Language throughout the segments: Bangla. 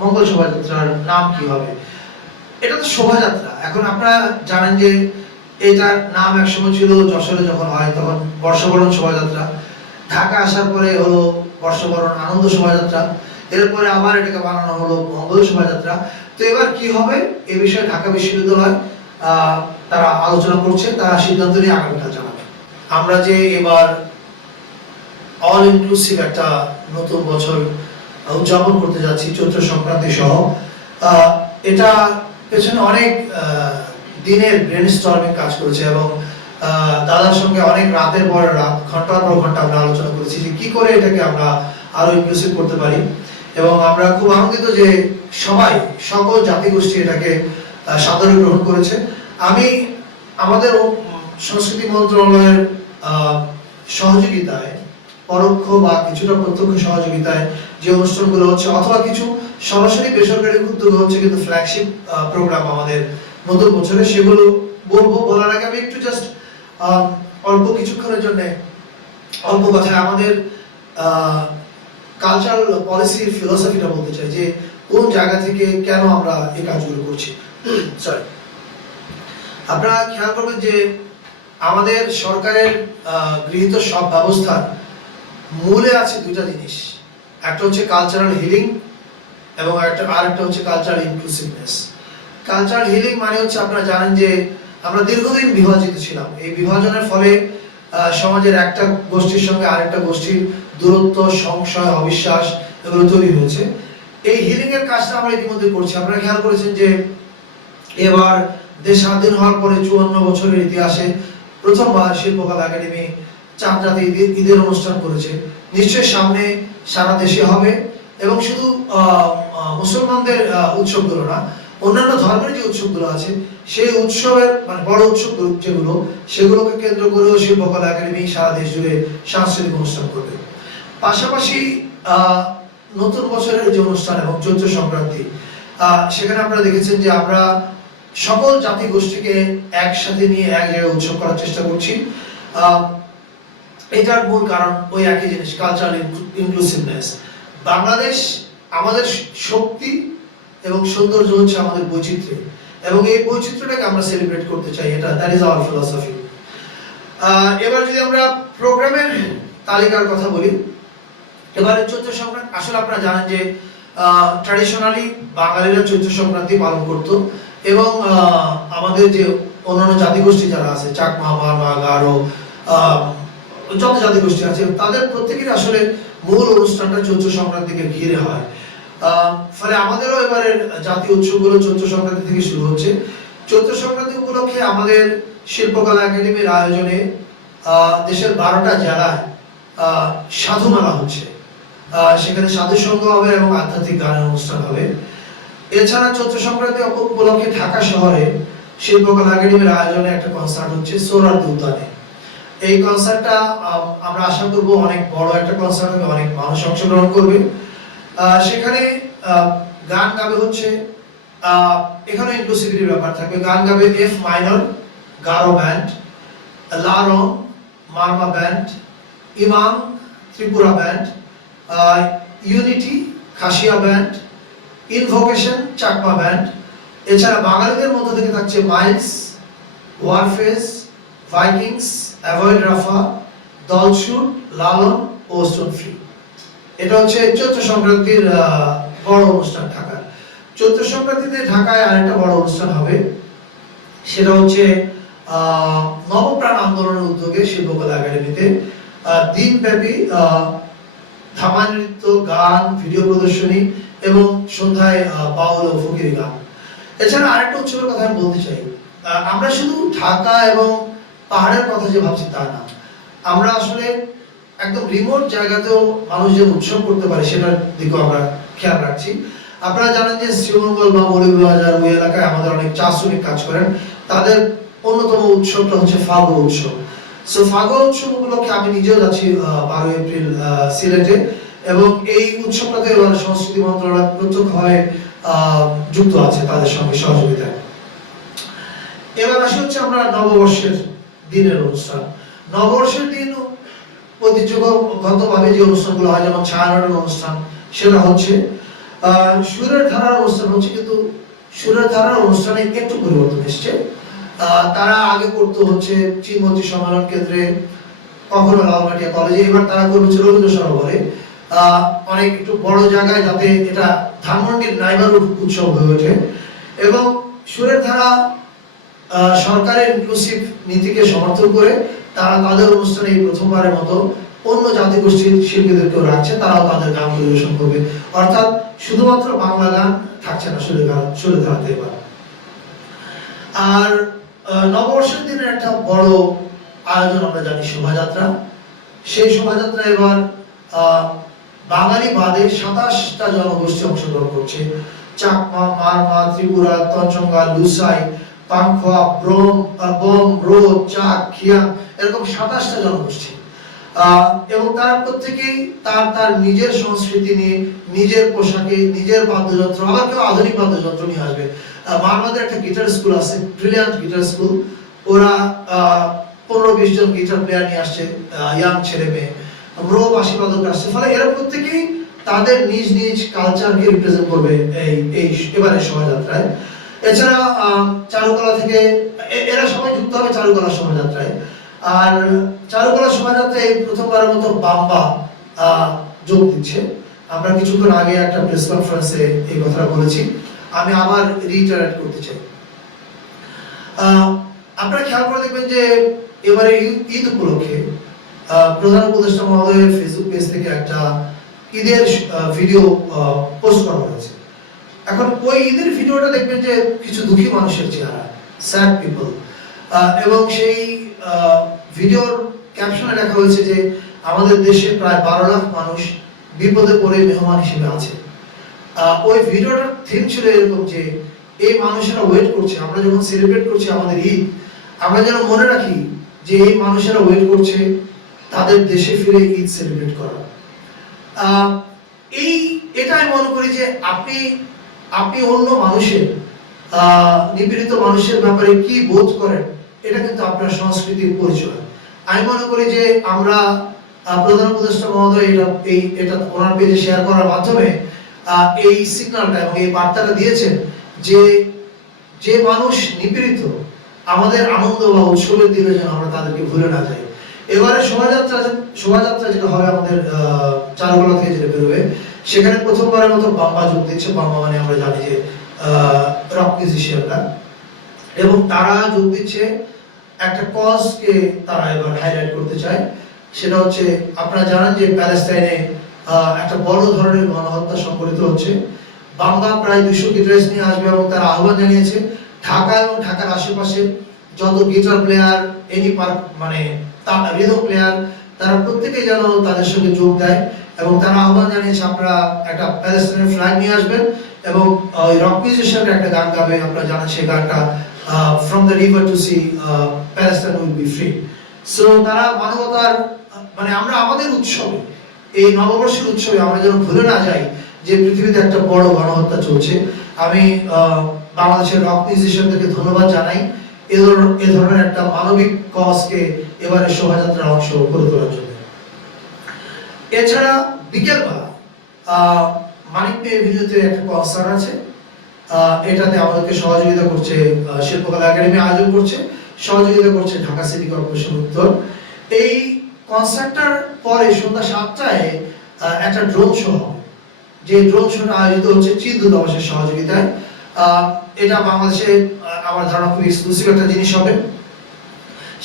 মঙ্গল শোভাযাত্রার নাম কি হবে? এটা তো শোভাযাত্রা। এখন আপনারা জানেন যে এটার নাম একসময় ছিল যশোরে যখন হয় তখন বর্ষবরণ শোভাযাত্রা, ঢাকা আসার পরে হলো বর্ষবরণ আনন্দ শোভাযাত্রা, এরপরে আবার এটাকে বানানো হলো মঙ্গল শোভাযাত্রা। তো এবার কি হবে এ বিষয়ে ঢাকা বিশ্ববিদ্যালয় তারা আলোচনা করছে, তারা সিদ্ধান্ত নিয়ে আগামীকাল জানাবে। আমরা যে এবার অল ইনক্লুসিভ একটা নতুন বছর উদযাপন করতে যাচ্ছি চৈত্র সংক্রান্তি সহ, এটা পেছনে অনেক দিনের ব্রেনস্টর্মিং কাজ করেছে এবং দাদার সঙ্গে অনেক রাতের পর রাত ঘন্টার পর ঘন্টা আমরা আলোচনা করেছি যে কি করে এটাকে আমরা আরো ইনক্লুসিভ করতে পারি। এবং আমরা খুব আনন্দিত যে সবাই সকল জাতিগোষ্ঠী এটাকে সাদরে গ্রহণ করেছে। আমি আমাদের সংস্কৃতি মন্ত্রণালয়ের সহযোগিতায় পরোক্ষ বা কিছুটা প্রত্যক্ষ সহযোগিতায় যে অনুষ্ঠানগুলো হচ্ছে অথবা কিছু সরাসরি বেসরকারি উদ্যোগ হচ্ছে কিন্তু ফ্ল্যাগশিপ প্রোগ্রাম আমাদের নতুন বছরে, সেগুলো বলবো। বলার আগে আমি একটু জাস্ট অল্প কিছুক্ষণের জন্য অল্প কথায় আমাদের কালচারাল পলিসির ফিলোসফিটা বলতে চাই যে কোন জায়গা থেকে কেন আমরা এই কাজগুলো করছি। সরি, আপনারা খেয়াল করবেন যে আমাদের সরকারের গৃহীত সব ব্যবস্থার মূলে আছে দুইটা জিনিস, একটা হচ্ছে কালচারাল হিলিং এবং আরেকটা হচ্ছে কালচারাল ইনক্লুসিভনেস। কালচারাল হিলিং মানে হচ্ছে আপনারা জানেন যে আমরা দীর্ঘদিন বিভাজিত ছিলাম, এই বিভাজনের ফলে সমাজের একটা গোষ্ঠীর সঙ্গে আরেকটা গোষ্ঠীর দূরত্ব, সংশয়, অবিশ্বাস এগুলো তৈরি হয়েছে। এই হিলিং এর কাজটা আমরা ইতিমধ্যে করছি। আপনারা খেয়াল করেছেন যে এবার দেশ স্বাধীন হওয়ার পরে 54 বছরের ইতিহাসে প্রথমবার শিল্পকলা একাডেমি চাঁদ রাতে ঈদের অনুষ্ঠান করেছে। নিশ্চয়ই সামনে সারা দেশে হবে এবং শুধু মুসলমানদের উৎসবগুলো না, অন্যান্য ধর্মের যে উৎসবগুলো আছে সেই উৎসবের মানে বড় উৎসব যেগুলো সেগুলোকে কেন্দ্র করেও শিল্পকলা একাডেমি সারা দেশ জুড়ে সাংস্কৃতিক অনুষ্ঠান করবে। পাশাপাশি নতুন বছরের যে অনুষ্ঠান এবং চৈত্র সংক্রান্তি, সেখানে আপনারা দেখেছেন যে আমরা সকল জাতি গোষ্ঠীকে একসাথে নিয়ে এক জায়গায় উৎসব করার চেষ্টা করছি। এটার মূল কারণ ওই একই জিনিস, কালচারাল ইনক্লুসিভনেস। বাংলাদেশ আমাদের শক্তি এবং সৌন্দর্য হচ্ছে আমাদের বৈচিত্র্য, এবং এই বৈচিত্র্যটাকে আমরা সেলিব্রেট করতে চাই, এটা দ্যাট ইজ আওয়ার ফিলসফি। এবার যদি আমরা প্রোগ্রামের তালিকার কথা বলি, এবারে চৈত্র সংক্রান্তি আসলে আপনারা জানেন যে ট্র্যাডিশনালি বাঙালিরা চৈত্র সংক্রান্তি পালন করত এবং আমাদের যে অন্যান্য জাতিগোষ্ঠী যারা আছে চাকমা, মারমা, গারো, যত জাতিগোষ্ঠী আছে তাদের প্রত্যেকের আসলে মূল অনুষ্ঠানটা চৈত্র সংক্রান্তিকে ঘিরে হয়। ফলে আমাদেরও এবারে জাতীয় উৎসবগুলো চৈত্র সংক্রান্তি থেকে শুরু হচ্ছে। চৈত্র সংক্রান্তি উপলক্ষে আমাদের শিল্পকলা একাডেমির আয়োজনে দেশের 12টা জেলায় সাধু মেলা হচ্ছে। সেখানে সাধু সঙ্গ হবে এবং আধ্যাত্মিক গানের অনুষ্ঠান হবে। এছাড়া চৈত্র সংক্রান্তি উপলক্ষে ঢাকা শহরে শিল্পকলা একাডেমির আয়োজনে একটা কনসার্ট হচ্ছে সোহরাওয়ার্দী উদ্যানে। এই কনসার্টটা আমরা আশা করব অনেক বড় একটা কনসার্ট হবে, অনেক মানুষ অংশগ্রহণ করবে। সেখানে গান গাবে হচ্ছে এখানে ইনক্লুসিভিটির ব্যাপার থাকবে। গান গাবে F minor Garo band, Larang Marma band, Imam Tripura band, unity Khasia band, invocation Chakma band. এছাড়া বাঙালিদের মধ্য থেকে থাকছে Miles, Warfaze, Vikings, Avoid Rafa, Dalchhut, Lalon ও স্টোন ফ্রি। এটা হচ্ছে চৈত্র সংক্রান্তির বড় অনুষ্ঠান ঢাকার। চৈত্র সংক্রান্তিতে ঢাকায় আরেকটা বড় অনুষ্ঠান হবে, সেটা হচ্ছে নবপ্রাণ আন্দোলনের উদ্যোগে শিল্পকলা একাডেমিতে দিনব্যাপী ধামা নৃত্য, গান, ভিডিও প্রদর্শনী এবং সন্ধ্যায় বাউল ও ফকিরি গান। এছাড়া আরেকটা উৎসবের কথা আমি বলতে চাই, আমরা শুধু ঢাকা এবং পাহাড়ের কথা যে ভাবছি তা না, আমরা আসলে একদম রিমোট জায়গাতেও মানুষ যে উৎসব করতে পারে সেটার দিকেও আমরা খেয়াল রাখছি। আপনারা জানেন যে শ্রীমঙ্গল বা মৌলভীবাজার ওই এলাকায় আমাদের অনেক চা শ্রমিক কাজ করেন, তাদের অন্যতম উৎসবটা হচ্ছে ফাগুয়া উৎসব। সো ফাগুয়া উৎসব উপলক্ষে আমি নিজেও যাচ্ছি 12 এপ্রিল সিলেটে, এবং এই উৎসবটাতে এবার সংস্কৃতি মন্ত্রণালয় প্রত্যক্ষভাবে যুক্ত আছে তাদের সঙ্গে সহযোগিতায়। এবার আসি হচ্ছে আমরা নববর্ষের দিনের অনুষ্ঠান। নববর্ষের দিন ঐতিহ্যগতভাবে যে অনুষ্ঠানগুলো হয়, যেমন ছায়ানটের অনুষ্ঠান, সেটা হচ্ছে সুরের ধারার অনুষ্ঠান হচ্ছে, কিন্তু সুরের ধারার অনুষ্ঠানে একটু পরিবর্তন এসছে। তারা আগে করতো হচ্ছে চীনমন্ত্রী সম্মেলন কেন্দ্রে, কখনো লালমাটিয়া কলেজে, এবার তারা করবে হচ্ছে রবীন্দ্র সরোবরে, অনেক একটু বড় জায়গায়, যাতে এটা ধানমন্ডির নাইবারহুড উৎসব হয়ে ওঠে। এবং সুরের ধারা সরকারের ইনক্লুসিভ নীতিকে সমর্থন করে তারা তাদের অনুষ্ঠানে এই প্রথমবারের মতো অন্য জাতিগোষ্ঠীর শিল্পীদেরকেও রাখছে, তারাও তাদের গান পরিবেশন করবে। অর্থাৎ শুধুমাত্র বাংলা গান থাকছে না সুরের ধারাতে এবার। আর নববর্ষের দিনের একটা বড় আয়োজন আমরা জানি শোভাযাত্রা। সেই শোভাযাত্রা এবার বাঙালি বাদে 27টা জনগোষ্ঠী অংশগ্রহণ করছে। চাকমা, মারমা, ত্রিপুরা, তঞ্চঙ্গা, লুসাই, পাংখোয়া, বম, রো, চাক, খিয়াং, এরকম 27টা জনগোষ্ঠী। এবং তারা প্রত্যেকেই তার তার নিজের সংস্কৃতি নিয়ে, নিজের পোশাকে, নিজের বাদ্যযন্ত্র, আবার কেউ আধুনিক বাদ্যযন্ত্র নিয়ে আসবে। মারমাদের একটা গিটার স্কুল আছে, ব্রিলিয়ান্ট গিটার স্কুল। ওরা 15-20 জন গিটার প্লেয়ার নিয়ে আসছে, ইয়াং ছেলে মেয়ে, রো বাঁশি বাদক আসছে। ফলে এরা প্রত্যেকেই তাদের নিজ নিজ কালচারকে রিপ্রেজেন্ট করবে এই এবারে শোভাযাত্রায়। এছাড়া চারুকলা থেকে এরা সবাই যুক্ত হবে চারুকলা শোভাযাত্রায়। আর চারুকলা শোভাযাত্রায় প্রথমবারের মতো বাম্বা যোগ দিচ্ছে। আমরা কিছুক্ষণ আগে একটা প্রেস কনফারেন্সে এই কথাটা বলেছি, আমি আবার রিটারেট করতে চাই। আপনারা খেয়াল করে দেখবেন যে এবারে ঈদ উপলক্ষে প্রধান উপদেষ্টা মহোদয়ের ফেসবুক পেজ থেকে একটা ঈদের ভিডিও পোস্ট করা হয়েছে। এখন ওই ঈদের ভিডিওটা দেখবেন যে কিছু দুঃখী মানুষের চেহারা, স্যাড পিপল, এবং সেই ভিডিওর ক্যাপশনে লেখা হয়েছে যে আমাদের দেশে প্রায় 12 লাখ মানুষ বিপদে পড়ে মেহমান হিসেবে আছে। ওই ভিডিওটার থিম ছিল এরকম যে এই মানুষেরা ওয়েট করছে, আমরা যখন সেলিব্রেট করছি আমাদের ঈদ, আমরা যেন মনে রাখি যে এই মানুষেরা ওয়েট করছে তাদের দেশে ফিরে ঈদ সেলিব্রেট করা। এটাই মনে করি যে আপনি অন্য মানুষের, নিপীড়িত মানুষের ব্যাপারে কি বোধ করেন, এটা কিন্তু আপনার সংস্কৃতির পরিচয়। আমি মনে করি যে আমরা প্রধান উপদেষ্টা মহোদয় এটা ওনার পেজে শেয়ার করার মাধ্যমে এই সিগন্যালটা এবং এই বার্তাটা দিয়েছেন যে যে মানুষ নিপীড়িত, আমাদের আনন্দ বা উৎসবের দিনে যেন আমরা তাদেরকে ভুলে না যাই। এবারে শোভাযাত্রা যেটা হবে আমাদের চারুকলা থেকে যেটা বেরোবে, সেখানে প্রথমবারের মতো বাম্বা যোগ দিচ্ছে। বাম্বা মানে আমরা জানি যে রক মিউজিশিয়ানরা, এবং তারা যোগ দিচ্ছে একটা কজকে তারা এবার হাইলাইট করতে চায়। সেটা হচ্ছে, আপনারা জানেন যে প্যালেস্টাইনে একটা বড় ধরনের গণহত্যা সংঘটিত হচ্ছে। বাম্বা প্রায় 200 গিটারিস্ট নিয়ে আসবে এবং তারা আহ্বান জানিয়েছে ঢাকা এবং ঢাকার আশেপাশে যত গিটার প্লেয়ার, মানে রিদম প্লেয়ার, তারা প্রত্যেকেই যেন তাদের সঙ্গে যোগ দেয়। এবং তারা আহ্বান জানিয়েছে আপনারা একটা প্যালেস্টাইনের ফ্ল্যাগ নিয়ে আসবেন এবং ওই রক মিউজিশিয়ানরা একটা গান গাবে। আপনারা জানেন সেই গানটা from the river to sea Palestine will be free. So তারা মানবতার, মানে আমরা আমাদের উৎসবে, এই নববর্ষের উৎসবে আমরা যেন ভুলে না যাই যে পৃথিবীতে একটা বড় গণহত্যা চলছে। আমি বাংলাদেশের রক মিউজিশিয়ানদেরকে ধন্যবাদ জানাই এ ধরনের একটা মানবিক কজকে এবারে শোভাযাত্রার অংশ করে তোলার জন্য। এছাড়া বিকেলবেলা মানিক পে এভিনিউতে একটা কনসার্ট আছে। এটাতে আমাদেরকে সহযোগিতা করছে শিল্পকলা একাডেমি, আয়োজন করছে, সহযোগিতা করছে ঢাকা সিটি কর্পোরেশন উত্তর। এই কনসার্টটার পরে সন্ধ্যা 7টায় একটা ড্রোন শো হবে, যে ড্রোন শোটা আয়োজিত হচ্ছে চীন দূতাবাসের সহযোগিতায়। এটা বাংলাদেশে আমার ধারণা খুব এক্সক্লুসিভ একটা জিনিস হবে।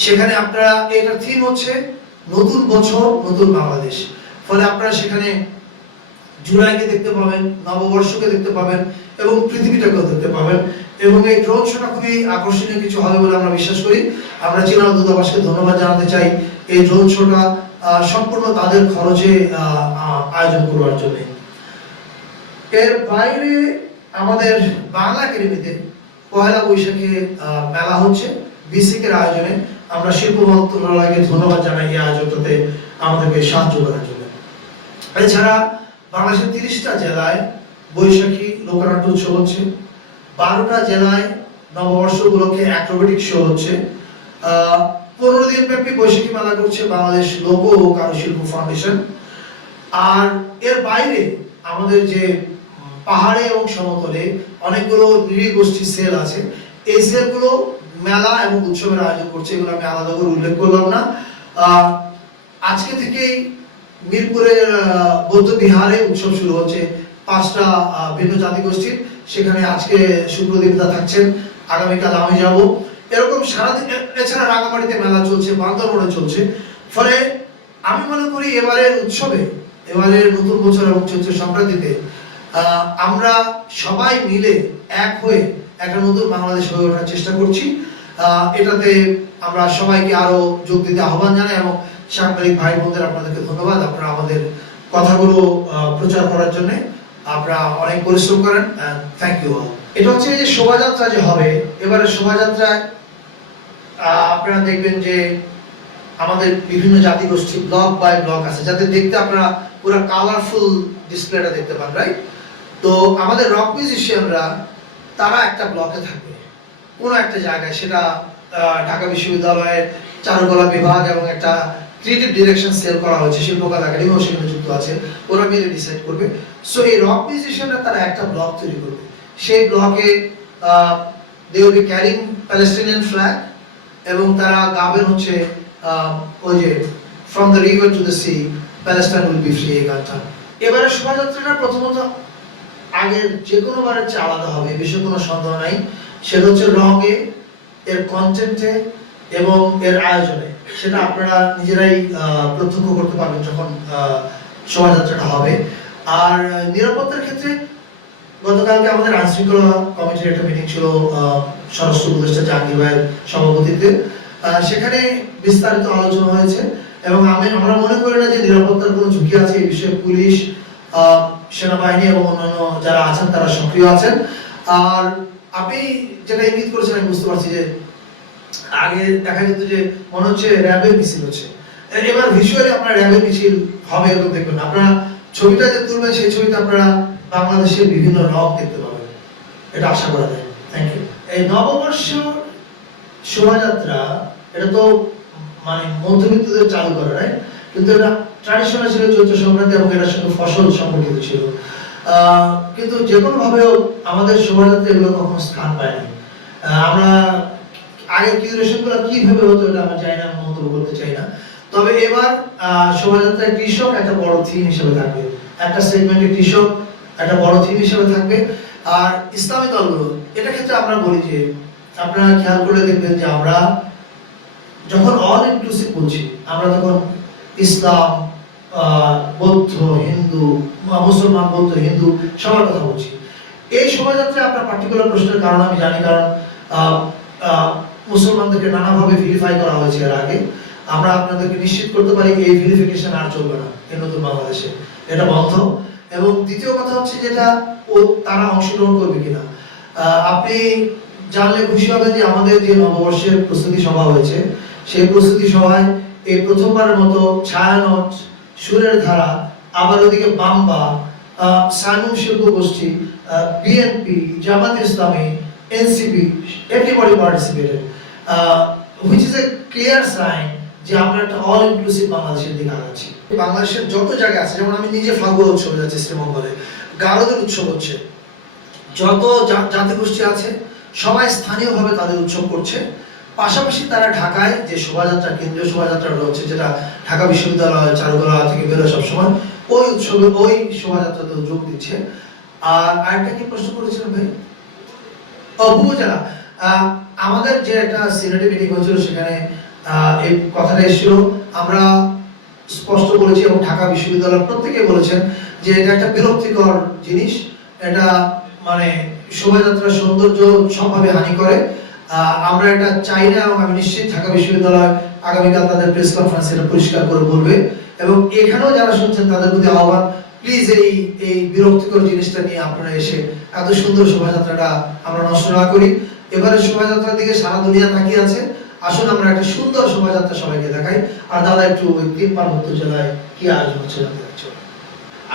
সেখানে আপনারা, এটার থিম হচ্ছে নতুন বছর নতুন বাংলাদেশ। ফলে আপনারা সেখানে জুলাইকে দেখতে পাবেন, নববর্ষকে দেখতে পাবেন এবং পৃথিবীটাকেও দেখতে পাবেন। এবং এই ড্রোন শোটা খুবই আকর্ষণীয় কিছু হবে বলে আমরা বিশ্বাস করি। আমরা চীনা দূতাবাসকে ধন্যবাদ জানাতে চাই এই ড্রোন শোটা সম্পূর্ণ তাদের খরচে আয়োজন করবার জন্য। এর বাইরে আমাদের বাংলা একাডেমিতে পহেলা বৈশাখে মেলা হচ্ছে বিসিকের আয়োজনে। আমরা শিল্প মন্ত্রণালয়কে ধন্যবাদ জানাই এই আয়োজনটাতে আমাদেরকে সাহায্য করার জন্য। এছাড়া বাংলাদেশের 30টা জেলায় বৈশাখী লোকনাট্য উৎসব হচ্ছে, 12টা জেলায় নববর্ষ উপলক্ষে অ্যাক্রোবেটিক শো হচ্ছে। 15 দিন ব্যাপী বৈশাখী মেলা করছে বাংলাদেশ লোক ও কারুশিল্প ফাউন্ডেশন। আর এর বাইরে আমাদের যে পাহাড়ে এবং সমতলে অনেকগুলো নৃগোষ্ঠী সেল আছে। এই সেলগুলো মেলা এবং উৎসবের আয়োজন করছে, এগুলো আমি আলাদা করে উল্লেখ করলাম না। আজকে থেকেই মিরপুরের বৌদ্ধ বিহারে উৎসব শুরু হচ্ছে 5টা ভিন্ন জাতিগোষ্ঠীর। সেখানে আজকে সুপ্রদীপদা থাকছেন, আগামীকাল আমি যাব। এরকম সারাদিন, এছাড়া রাঙামাটিতে মেলা চলছে, বান্দরবনে চলছে। ফলে আমি মনে করি এবারের উৎসবে, এবারের নতুন বছর এবং চৈত্র সংক্রান্তিতে আমরা সবাই মিলে এক হয়ে একটা নতুন বাংলাদেশ হয়ে ওঠার চেষ্টা করছি। এটাতে আমরা সবাইকে আরো যোগ দিতে আহ্বান জানাই এবং সাংবাদিক ভাই বোনদের আপনাদেরকে ধন্যবাদ, আপনারা আমাদের কথাগুলো প্রচার করার জন্য আপনারা অনেক পরিশ্রম করেন। Thank you all. এটা হচ্ছে যে শোভাযাত্রা যে হবে, এবারে শোভাযাত্রায় আপনারা দেখবেন যে আমাদের বিভিন্ন জাতিগোষ্ঠী ব্লক বাই ব্লক আছে, যাতে দেখতে আপনারা পুরো কালারফুল ডিসপ্লেটা দেখতে পান, রাইট? তো আমাদের রক মিউজিশিয়ানরা তারা একটা ব্লকে থাকবে কোনো একটা জায়গায়, সেটা ঢাকা বিশ্ববিদ্যালয়ের চারুকলা বিভাগ এবং একটা ক্রিয়েটিভ ডিরেকশন সেল করা হয়েছে, শিল্পকলা একাডেমিও সেখানে যুক্ত আছে, ওরা মিলে ডিসাইড করবে। সো এই রক মিউজিশিয়ানরা তারা একটা ব্লক তৈরি করবে, সেই ব্লকে they will be carrying Palestinian flag এবং তারা গাবেন হচ্ছে ওই যে from the river to the sea Palestine will be free, এই গানটা। এবারে শোভাযাত্রাটা প্রথমত আগের যে কোনো বারের চেয়ে আলাদা হবে, এ বিষয়ে কোনো সন্দেহ নাই। সেটা হচ্ছে রঙে, এর কন্টেন্টে এবং এর আয়োজনে। সেটা আপনারা নিজেরাই প্রত্যক্ষ করতে পারবেন যখন শোভাযাত্রাটা হবে। আর নিরাপত্তার ক্ষেত্রে গতকালকে আমাদের আইনশৃঙ্খলা কমিটির একটা মিটিং ছিল স্বরাষ্ট্র উপদেষ্টা জাহাঙ্গীর ভাইয়ের সভাপতিত্বে। সেখানে বিস্তারিত আলোচনা হয়েছে এবং আমরা মনে করি না যে নিরাপত্তার কোনো ঝুঁকি আছে। এই বিষয়ে পুলিশ, সেনাবাহিনী এবং অন্যান্য যারা আছেন তারা সক্রিয় আছেন। আর আপনি যেটা ইঙ্গিত করেছেন আমি বুঝতে পারছি যে আগে দেখা যেত যে মনে হচ্ছে র্যাবের মিছিল হচ্ছে, এবার ভিজুয়ালি আপনার র্যাবের মিছিল হবে এরকম দেখবেন। আপনারা ছবিটা যে তুলবেন সেই ছবিতে আপনারা বাংলাদেশের বিভিন্ন রক দেখতে পাবেন, এটা আশা করা যায়। Thank you. এই নববর্ষ শোভাযাত্রা এটা তো মানে মধ্যবিত্তদের চালু করা, রাইট? কিন্তু এটা ট্র্যাডিশনাল ছিল চৈত্র সংক্রান্তি এবং এটার সঙ্গে ফসল সম্পর্কিত ছিল। কিন্তু যে কোনো ভাবেও আমাদের শোভাযাত্রা এগুলো কখনো স্থান পায়নি। আমরা আগের কিউরেশনগুলো কিভাবে হতো এটা আমরা চাই না, মন্তব্য করতে চাই না। তবে এবার শোভাযাত্রায় কৃষক একটা বড় থিম হিসেবে থাকবে, একটা সেগমেন্টে কৃষক একটা বড় থিম হিসেবে থাকবে। আর ইসলামী দলগুলো, এটা ক্ষেত্রে আমরা বলি যে আপনারা খেয়াল করে দেখবেন যে আমরা যখন অল ইনক্লুসিভ বলছি, আমরা তখন ইসলাম, বৌদ্ধ, হিন্দু, মুসলমান, বৌদ্ধ, হিন্দু সবার কথা বলছি। এই শোভাযাত্রায় আপনার পার্টিকুলার প্রশ্নের কারণ আমি জানি, কারণ মুসলমানদেরকে নানাভাবে ভিলিফাই করা হয়েছে এর আগে। আমরা আপনাদেরকে নিশ্চিত করতে পারি এই ভিলিফিকেশন আর চলবে না এই নতুন বাংলাদেশে, এটা বন্ধ। এবং দ্বিতীয় কথা হচ্ছে যেটা তারা অংশগ্রহণ করবে কিনা। আপনি জানলে খুশি হবেন যে আমাদের যে নববর্ষের প্রস্তুতি সভা হয়েছে, সেই প্রস্তুতি সভায় এই প্রথমবারের মতো ছায়ানট, সুরের ধারা, আবার ওদিকে বাম্বা, সাইমুম শিল্প গোষ্ঠী, BNP, Jamaat Islami, NCP, everybody participated, which is a clear sign যে আমরা একটা অল ইনক্লুসিভ বাংলাদেশের দিকে আগাচ্ছি। বাংলাদেশের যত জায়গা আছে, যেমন আমি নিজে ফাগুয়া উৎসবে যাচ্ছি শ্রীমঙ্গলে, গারোদের উৎসব হচ্ছে, যত জাতিগোষ্ঠী আছে সবাই স্থানীয়ভাবে তাদের উৎসব করছে। পাশাপাশি তারা ঢাকায় যে শোভাযাত্রা, কেন্দ্রীয় শোভাযাত্রাটা হচ্ছে, যেটা ঢাকা বিশ্ববিদ্যালয় চারুকলা থেকে বেরোয় সবসময়, ওই উৎসবে ওই শোভাযাত্রাতেও যোগ দিচ্ছে। আর আরেকটা কি প্রশ্ন করেছিলেন ভাই? উপজেলা, আমাদের যে একটা সিনেটে মিটিং হয়েছিল সেখানে এই কথাটা এসেছিল। আমরা স্পষ্ট বলেছি এবং ঢাকা বিশ্ববিদ্যালয় প্রত্যেকে বলেছেন যে এটা একটা বিরক্তিকর জিনিস, এটা মানে শোভাযাত্রার সৌন্দর্য সবভাবে হানি করে। আমরা এটা চাই না এবং আমি নিশ্চিত ঢাকা বিশ্ববিদ্যালয় আগামীকাল তাদের প্রেস কনফারেন্সে এটা পরিষ্কার করে বলবে। এবং এখানেও যারা শুনছেন তাদের প্রতি আহ্বান, প্লিজ এই বিরক্তিকর জিনিসটা নিয়ে আপনারা এসে এত সুন্দর শোভাযাত্রাটা আমরা নষ্ট না করি। এবারে শোভাযাত্রার দিকে সারা দুনিয়া তাকিয়ে আছে, আসুন আমরা একটা সুন্দর শোভাযাত্রা সবাইকে দেখাই। আর দাদা একটু ওই 3 পার্বত্য জেলায় কি আয়োজন হচ্ছে জানতে চাচ্ছি।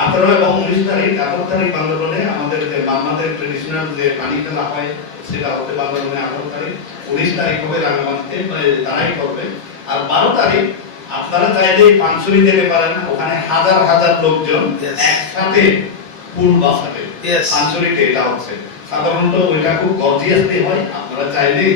18 এবং 19 তারিখ, 18 তারিখ বান্দরবনে আমাদের যে বাংলাদেশের ট্রেডিশনাল যে পানি খেলা হয় সেটা হবে বান্দরবনে 18 তারিখ, 19 তারিখ হবে রাঙ্গামাটিতে, তারাই করবে। আর 12 তারিখ আপনারা চাইলেই পানসুরি যেতে পারেন, ওখানে হাজার হাজার লোকজন একসাথে ফুল বাসাবে। Yes. সাঞ্চুরিতে এটা হচ্ছে সাধারণত ওইটা খুব গর্জিয়াসলি হয়, আপনারা চাইলেই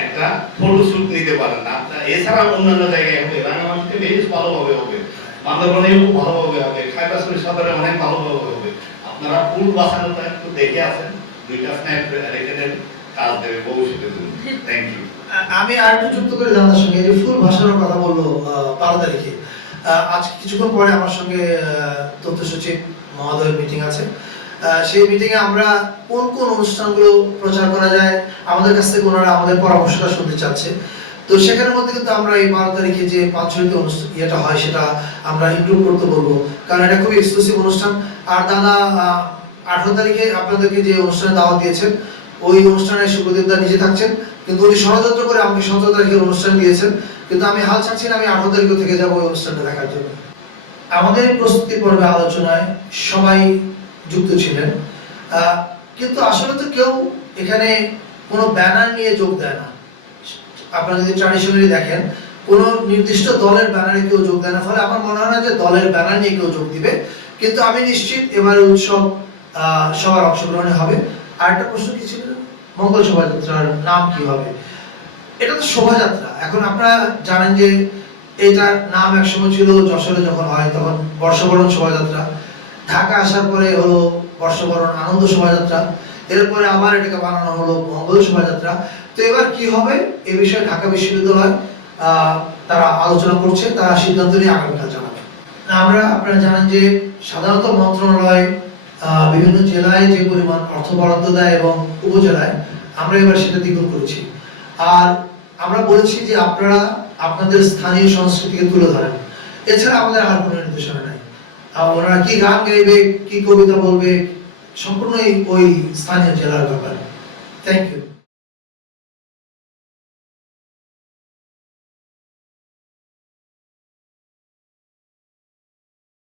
একটা ফটোশুট নিতে পারেন না। এছাড়া অন্যান্য জায়গায় হবে, রাঙামাটিতে বেশ ভালোভাবে হবে, বান্দরবানেও খুব ভালোভাবে হবে, খাগড়াছড়ি সদরে অনেক ভালোভাবে হবে। আপনারা ফুল বাসানোটা একটু দেখে আসেন, দুইটা স্ন্যাপ রেখে দেন, কাজ দেবে ভবিষ্যতের জন্য। Thank you. আমি আর একটু যুক্ত করে জানার সঙ্গে যে ফুল ভাষার কথা বললো 12 তারিখে, আজ কিছুক্ষণ পরে আমার সঙ্গে তথ্য সচিব মহোদয়ের মিটিং আছে। সেই মিটিংয়ে আমরা কোন কোন অনুষ্ঠানগুলো প্রচার করা যায় আমাদের কাছ থেকে ওনারা আমাদের পরামর্শটা শুনতে চাচ্ছে। তো সেখানের মধ্যে কিন্তু আমরা এই 12 তারিখে যে পাঁচজনীতে অনুষ্ঠান ইয়েটা হয় সেটা আমরা ইনক্লুড করতে বলবো, কারণ এটা খুবই এক্সক্লুসিভ অনুষ্ঠান। আর দাদা 18 তারিখে আপনাদেরকে যে অনুষ্ঠানে দাওয়াত দিয়েছেন ওই অনুষ্ঠানে সুপ্রদীপ দা নিজে থাকছেন, কিন্তু উনি ষড়যন্ত্র করে আমাকে 17 তারিখের অনুষ্ঠান দিয়েছেন, কিন্তু আমি হাল ছাড়ছি না, আমি 18 তারিখ থেকে যাবো ওই অনুষ্ঠানটা দেখার জন্য। আমাদের এই প্রস্তুতি পর্বে আলোচনায় সবাই যুক্ত ছিলেন, কিন্তু আসলে তো কেউ এখানে কোনো ব্যানার নিয়ে যোগ দেয় না। আপনারা যদি ট্র্যাডিশনালি দেখেন কোনো নির্দিষ্ট দলের ব্যানারে কেউ যোগ দেয় না, ফলে আমার মনে হয় না যে দলের ব্যানার নিয়ে কেউ যোগ দিবে। কিন্তু আমি নিশ্চিত এবারের উৎসব সবার অংশগ্রহণে হবে। আরেকটা প্রশ্ন কি ছিল, মঙ্গল শোভাযাত্রার নাম কি হবে? এটা তো শোভাযাত্রা। এখন আপনারা জানেন যে এটার নাম একসময় ছিল যশোরে যখন হয় তখন বর্ষবরণ শোভাযাত্রা, ঢাকা আসার পরে হলো বর্ষবরণ আনন্দ শোভাযাত্রা, এরপরে আবার এটাকে বানানো হলো মঙ্গল শোভাযাত্রা। তো এবার কি হবে এই বিষয়ে ঢাকা বিশ্ববিদ্যালয় তারা আলোচনা করছে, তারা সিদ্ধান্ত নিয়ে আগামীকাল জানাবে। আপনারা জানেন যে সাধারণত মন্ত্রণালয় বিভিন্ন জেলায় যে পরিমাণ অর্থ বরাদ্দ দেয় এবং উপজেলায় আমরা এবার সেটা দ্বিগুণ করেছি। আর আমরা বলেছি যে আপনারা আপনাদের স্থানীয় সংস্কৃতিকে তুলে ধরেন, এছাড়া আমাদের আর কোনো নির্দেশনা নাই। ওনারা কি গান গাইবে, কি কবিতা বলবে, সম্পূর্ণই ওই স্থানীয় জেলার ব্যাপার। Thank you.